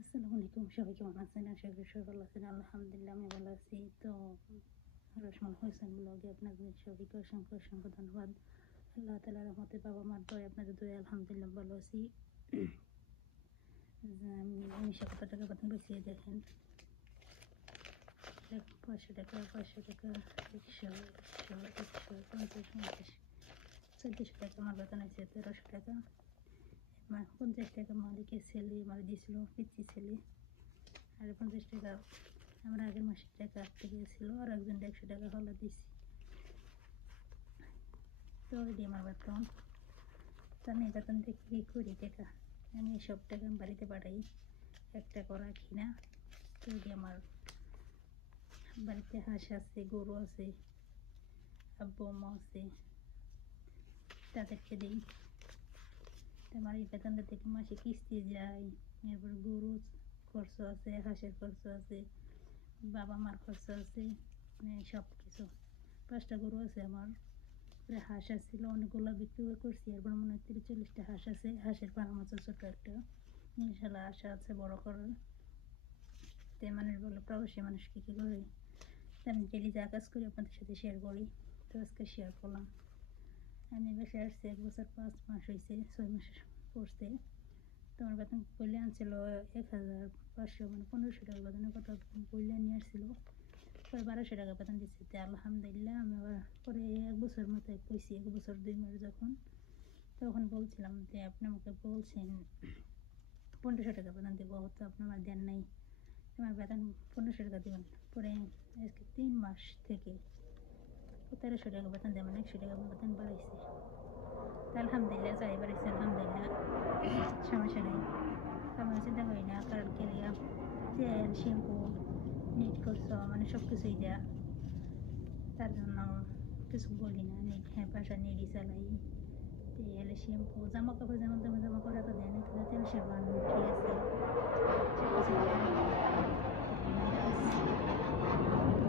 আসসালামু আলাইকুম, সবাই কেমন আছেন? আশা করি সবাই ভালো আছেন। আলহামদুলিল্লাহ আমি ভালো আছি। তো রসমান হোসেন ব্লগে আপনাদের সবাইকে অসংখ্য অসংখ্য ধন্যবাদ। আল্লাহ তাআলার রহমতে বাবা মার দয়ায় আপনাদের দয়ায় আলহামদুলিল্লাহ ভালো আছি। আমি ১৯ কত টাকা বেতন পেয়েছি দেখেন, ৫০০ টাকা, ৫০০ টাকা, ১০০, ১০০, ১০০, ৫০, ৫০, ১৪০০ টাকা আমার বেতন আছে। ১৩০০ টাকা ৫০ টাকা মালিকের ছেলে আমার দিয়েছিল, পিচ্ছি ছেলে। আর ৫০ টাকা আমার আগের মাসের টাকা আটকে গিয়েছিল, আর একজন ১০০ টাকা হলো দিছি। তো এটি আমার বেতন। তো আমি বেতন থেকে কী করি টাকা, আমি সব টাকা বাড়িতে পাঠাই, এক টাকাও রাখি না। তো এটি আমার বাড়িতে হাঁস আছে, গরু আছে, আব্বু আম্মা আছে, তাদেরকে দিই। আমার এই বেতনটা থেকে মাসে কিস্তি যায়, এরপর গরু খরচ আছে, হাঁসের খরচ আছে, বাবা মার খরচ আছে, সব কিছু। ৫টা গরু আছে আমার, হাঁস আসছিল অনেকগুলো বিক্রি করছি, এরপর মনে হয় ৩০-৪০টা হাঁস আছে। হাঁসের ফার্ম আছে ছোটো একটা, ইনশাল্লাহ আশা আছে বড় করার। তে মানুষ বলে প্রবাসী মানুষকে কী করে, আমি ডেলি যা কাজ করি আপনাদের সাথে শেয়ার করি। তো আজকে শেয়ার করলাম। আমি বেশি আসছি ১ বছর ৫ মাস হয়েছে, ৬ মাস পড়ছে। তোমার বেতন বললে আনছিল ১,৫০০, মানে ১৫০০ টাকা বেতনের কথা বললে নিয়ে আসছিল। পরে ১২০০ টাকা বেতন দিচ্ছে। তো আলহামদুলিল্লাহ আমি আবার পরে ১ বছর মাথায় কইছি, 1 বছর 2 মাস যখন, তখন বলছিলাম যে আপনি আমাকে বলছেন ১৫০০ টাকা বেতন দেবো, তো আপনি আমার দেন নাই, তোমার বেতন ১৫০০ টাকা দেবেন। পরে আজকে 3 মাস থেকে ১৩০০ টাকা বেতন দেয়, মানে ১০০ টাকা বেতন বাড়াইছে। তো আলহামদুলিল্লাহ যাই বাড়াইছে, আলহামদুলিল্লাহ সমস্যা নেই। আমি চিন্তা করি না, কারণ কে তেল, শ্যাম্পু, নেট খরচ, মানে সব কিছুই দেয়া, তার জন্য কিছু বলি না। নেট, হ্যাঁ বাসা নেটই চালাই। তেল, শ্যাম্পু, জামা কাপড়, যেমন তেমন জামা কাপড় তো দেয় না, কিন্তু তেল সাবান ঠিক আছে, সব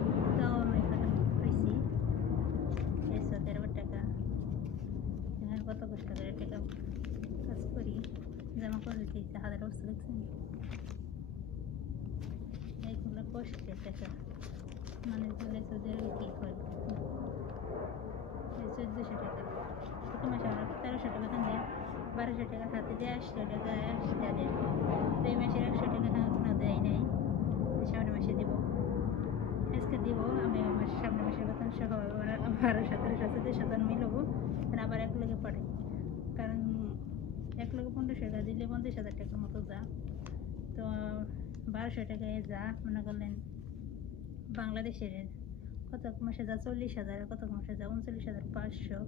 কিছু তাও আমি বেতন পাইছি ১,১৩ টাকা। এখানে কত কষ্ট করে টাকা কাজ করি, জামা কাপড় দিতে হাতের অবস্থা দেখছেন, এইগুলো কষ্টের টাকা। মানে বলে তোদের কী করে ১৪০০ টাকা প্রতি মাসে আমরা ১৩০০ টাকা বেতন দেয়, ১২০০ টাকা হাতে দেয়, ৮০০ টাকা এক্সট্রা দেয়। তো এই মাসের ১০০ টাকা এখনো দেয় নাই, সামনের মাসে দেবো। আজকে দিব আমি, সামনের মাসের বেতন সহ ১২, ১৭, ১৭ মিলবো, আবার এক লগে পাঠাই। কারণ ১,১৫,০০০ টাকা দিলে ৫০,০০০ টাকার মতো যা। তো ১২০০ টাকায় যা মনে করলেন বাংলাদেশের, কত মাসে যা ৪০,০০০, কত মাসে যা ৩৯,৫০০,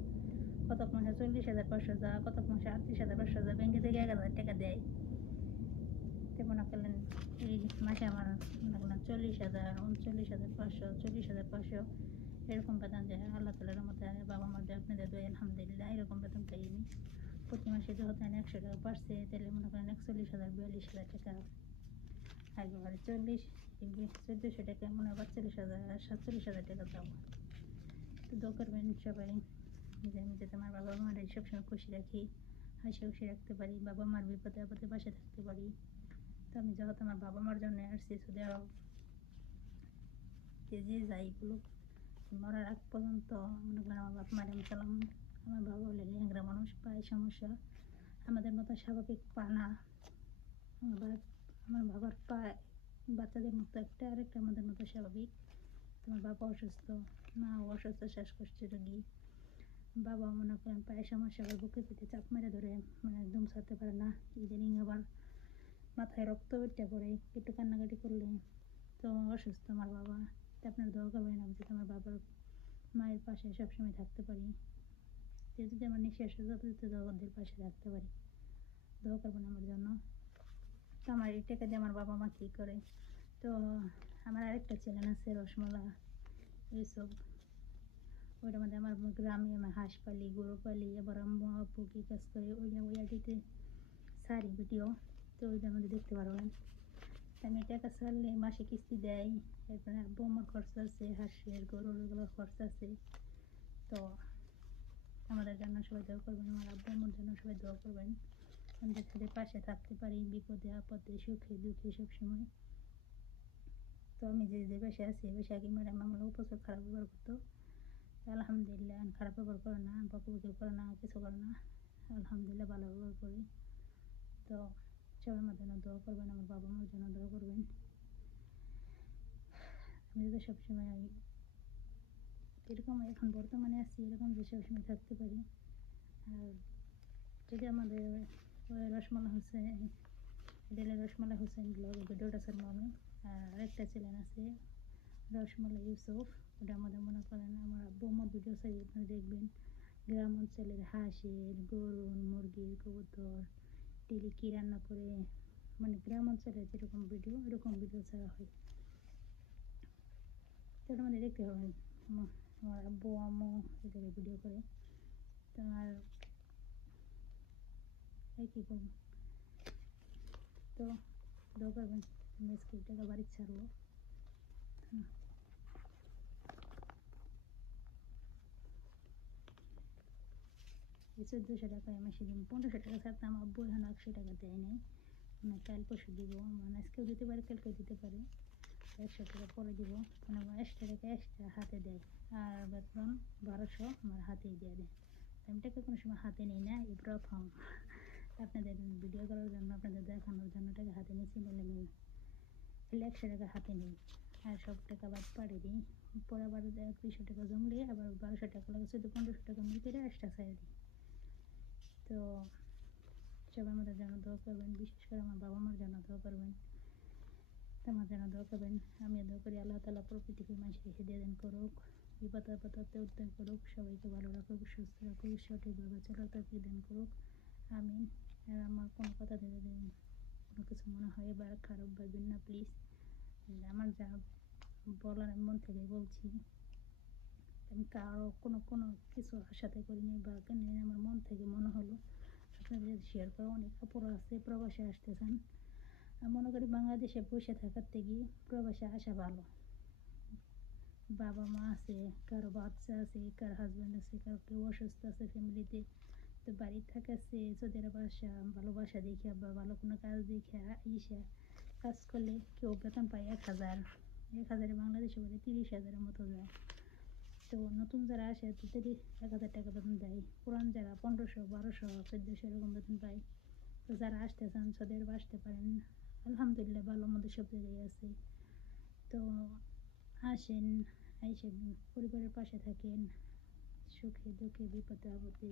কত মাসে ৪০,৫০০ যা, কত মাসে ৩৮,৫০০ যা, ব্যাংকে থেকে ১,০০০ টাকা দেয়। তো মনে করলেন এই মাসে আমার মনে করলেন ৪০,০০০, ৩৯,৫০০, ৪০,৫০০ এরকম বেতন দেয়। আল্লাহ তাআলার রহমতে বাবা মার দোয়া, আপনাদের দোয়া আলহামদুলিল্লাহ এরকম বেতন পাইনি। প্রতি মাসে যখন ১০০ টাকা বাড়ছে, তাহলে মনে করেন ৪১,০০০, ৪২,০০০ টাকা। একবারে ১৪০০ টাকা মনে হয় ৪২,০০০, ৪৭,০০০ টাকা যাবো। তো দোয়া করবেন সবাই যে আমি যাতে আমার বাবা মার সবসময় খুশি রাখি, হাসি খুশি রাখতে পারি, বাবা মার বিপদে আপদে পাশে থাকতে পারি। তো আমি যেহেতু আমার বাবা মার জন্য আসছি সৌদি আরব, যে যাই বলুক, মরার আগ পর্যন্ত মনে করেন আমার বাপ মারে আমি চালাম। আমার বাবা হলে ল্যাংরা মানুষ, পায়ে সমস্যা, আমাদের মতো স্বাভাবিক পা না। আমার বাবার পা বাচ্চাদের মতো একটা, আরেকটা আমাদের মতো স্বাভাবিক। তোমার বাবা অসুস্থ, মাও অসুস্থ, শ্বাসকষ্টের রোগী। বাবা মনে করেন পায়ে সমস্যা, আবার বুকে পিঠে চাপ মেরে ধরে, মানে একদম ছাড়তে পারে না। ইদানিং আবার মাথায় রক্ত বেটে পড়ে একটু কান্নাকাটি করলে। তো অসুস্থ আমার বাবা। তো আপনার দোয়া করবেন আমি যাতে আমার বাবার মায়ের পাশে সবসময় থাকতে পারি, যদি আমার নিঃশ্বাস ওদের পাশে থাকতে পারি। দোয়া করবেন আমার জন্য। তো আমার এই টাকা দিয়ে আমার বাবা মা কী করে। তো আমার আরেকটা চ্যানেল আছে রসমলা এইসব, ওইটার মধ্যে আমার গ্রামে আমার হাঁস পালি, গরু পালি, আবার আম্মু আপু কী কাজ করে ওই আইডিতে সারি ভিডিও। তো ওইটার মধ্যে দেখতে পারবেন। আমি টাকা ছাড়লে মাসে কিস্তি দেয়, এরপরে আব্বু আমার খরচা আছে, হাঁসের গরুর এগুলো খরচা আছে। তো আমাদের জন্য সবাই দোয়া করবেন, আমার আব্বু আম্মুর জন্য সবাই দোয়া করবেন। ওদের সাথে পাশে থাকতে পারি বিপদে আপদে সুখে দুঃখে সবসময়। তো আমি যে বাসে আছি এই বাসায় আগে ম্যাডাম আমার প্রচুর খারাপ ব্যবহার করতো। আলহামদুলিল্লাহ খারাপ ব্যবহার করে না, বকাবকি করে না, কিছু করে না। আলহামদুলিল্লাহ ভালো ব্যবহার করি। তো সবাই আমার জন্য দোয়া করবেন, আমার বাবা মার জন্য দোয়া করবেন। আমি যদি সবসময় এরকম এখন বর্তমানে আছি এরকম যে সবসময় থাকতে পারি। আর যদি আমাদের রসমালা হোসেন ডেলে রসমালা হোসেন ব্লগ ভিডিওটা ছাড়বো আমি। আর আরেকটা চ্যানেল আছে রসমালা ইউসুফ, ওটা আমাদের মনে করেন আমার আব্বু আমার ভিডিও চাই আপনারা দেখবেন। গ্রাম অঞ্চলের হাঁসের, গরুর, মুরগির, কবুতর ডেলি কী রান্না করে, মানে গ্রাম অঞ্চলের যেরকম ভিডিও এরকম ভিডিও ছাড়া হয়। সেটা আমাদের দেখতে হবে। আমার আব্বু আম্মু এদের ভিডিও করে। তো আর কী করবো, তো দোয়া করবেন। আমি আজকে টাকা বাড়ি ছাড়বো। এই 1400 টাকায় আমি সেদিন 1500 টাকা ছাড়তাম, আব্বু এখন 100 টাকা দেয় নাই। মানে কাল পরশু দিব, মানে আজকেও দিতে পারে কালকেও দিতে পারে। 100 টাকা পরে দিব, মানে আমার 100 টাকা এক্সট্রা হাতে দেয়। আর বেতন 1200 আমার হাতেই দিয়ে দেয়। আমি টাকা কোনো সময় হাতে নিই না, এই প্রথম আপনাদের ভিডিও করার জন্য আপনাদের দেখানোর জন্য টাকা হাতে নিয়েছি, নাহলে আমি 100 টাকা হাতে নিই আর সব টাকা বাদ পাড়ে দিই। পরে আবার 200 টাকা জমলে আবার 1200 টাকা লাগে 1400-1500 টাকা মিল করে এক্সট্রা ছাড়ে দিই। তো সবাই আমাদের জন্য দোয়া করবেন, বিশেষ করে আমার বাবা মার জন্য দোয়া করবেন, আমার জন্য দোয়া করবেন। আমিও দোয়া করি আল্লাহ তাআলা প্রকৃতিকে মানুষের হিদায়াত দান করুক, বিপদ আপদে উদ্ধার করুক, সবাইকে ভালো রাখুক, সুস্থ রাখুক, সঠিকভাবে চলার তৌফিক দান করুক, আমিন। আর আমার কোনো কথা যদি কোনো কিছু মনে হয় এবার খারাপ ভাববেন না প্লিজ। আমার যা বলার আমি মন থেকে বলছি, আমি কারো কোনো কিছু আশাতে করিনি বা কেন আমার মন থেকে মনে হলো আপনাদের শেয়ার করা। অনেক আপুরা আছে প্রবাসে আসতে চান, আমি মনে করি বাংলাদেশে বসে থাকার থেকে প্রবাসে আসা ভালো। বাবা মা আছে, কারো বাচ্চা আছে, কারো হাজব্যান্ড আছে, কারো কেউ অসুস্থ আছে ফ্যামিলিতে, তো বাড়ির থাকাচ্ছে যাদের বাসা ভালোবাসা দেখে বা ভালো কোনো কাজ দেখে ইসে কাজ করলে কেউ বেতন পায় 1000 বাংলাদেশে বলে 30,000-এর মতো যায়। তো নতুন যারা আসে তাদের 1000 টাকা বেতন দেয়, পুরান যারা 1500, 1200, 1400 এরকম বেতন পায়। তো যারা আসতে চান সৌদি আরবে আসতে পারেন, আলহামদুলিল্লাহ ভালো মন্দ সব জায়গায় আছে। তো আসেন, এসে পরিবারের পাশে থাকেন, সুখে দুঃখে বিপদে আপদে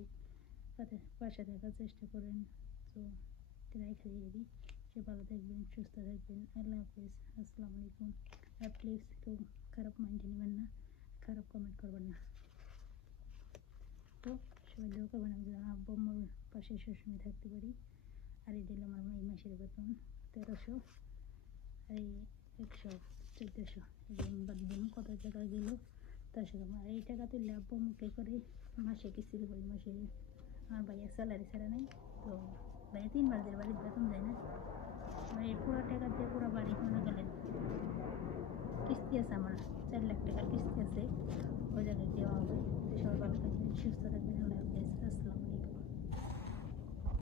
পাশে থাকার চেষ্টা করেন। তো ট্রাই খাইয়ে দিই, সে ভালো থাকবেন, সুস্থ থাকবেন। আল্লাহ হাফিজ, আসসালামু আলাইকুম। আর প্লিজ কেউ খারাপ মাইন্ডে নেবেন না, খারাপ কমেন্ট করবেন না। তো সবাই দোয়া করবেন আমি যেন আব্বু আম্মুর পাশে সবসময় থাকতে পারি। আর এই দিল আমার এই মাসের বেতন 1300, আর এই 100, 1400 বাদ দিন কত টাকা গেল 10 টাকা। আর এই টাকা তুললে আব্বু আম্মুকে করে মাসে কিস্তি দেবো। এই মাসে আমার ভাইয়ের স্যালারি ছাড়া নেই, তো ভাইয়া 3 মাস ধরে বাড়ির বেতন যায় না। মানে এই পুরো টাকা দিয়ে পুরো বাড়ি মনে গেলেন কিস্তি আছে, আমার 4 লাখ টাকার কিস্তি আছে, ওই জায়গায় দেওয়া হবে। সবাই ভালো থাকবেন, সুস্থ থাকবেন।